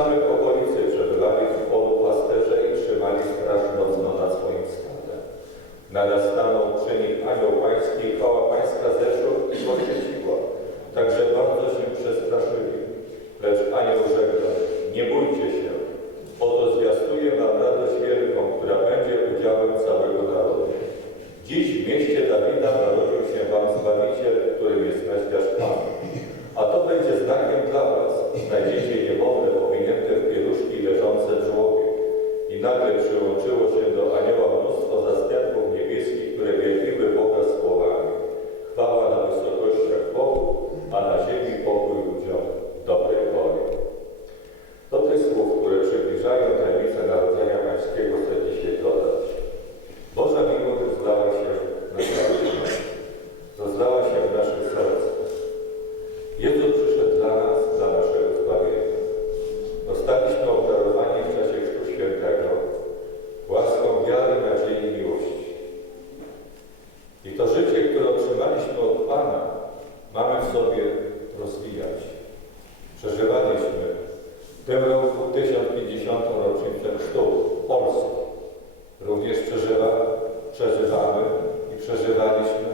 samych okolicy przebywali w polu pasterze i trzymali straż nocną nad swoim stadem. Nadastaną przy nich anioł pański i koła pańska z I nagle przyłączyło się do anioła mnóstwo zastępów niebieskich, które wielbiły Boga słowami. Chwała na wysokościach Bogu, a na ziemi pokój ludziom dobrej woli. Do tych słów, które przybliżają tajemnicę Narodzenia Pańskiego, chcę dzisiaj dodać. przeżywaliśmy w tym roku 1050. rocznicę sztuk Polski. Również przeżywa, przeżywamy i przeżywaliśmy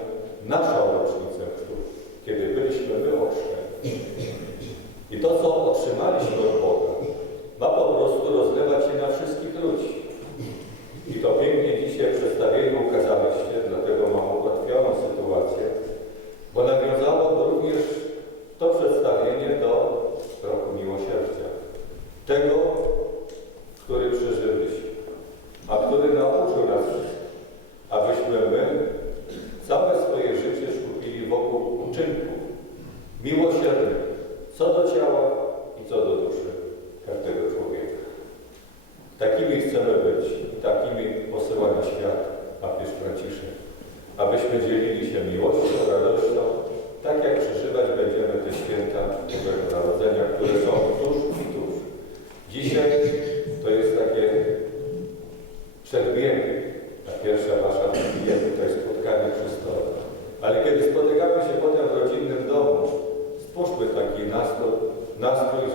naszą rocznicę sztuk, kiedy byliśmy wyoczne. I to, co otrzymaliśmy od Boga, ma po prostu rozlewać się na wszystkich ludzi. I to pięknie dzisiaj przedstawienie ukazałyście, dlatego tego, który przeżyliśmy, a który nauczył nas, abyśmy my całe swoje życie skupili wokół uczynków miłosiernych, co do ciała i co do duszy każdego człowieka. Takimi chcemy być i takimi posyła na świat papież Franciszek, abyśmy dzielili się miłością, radością, настрої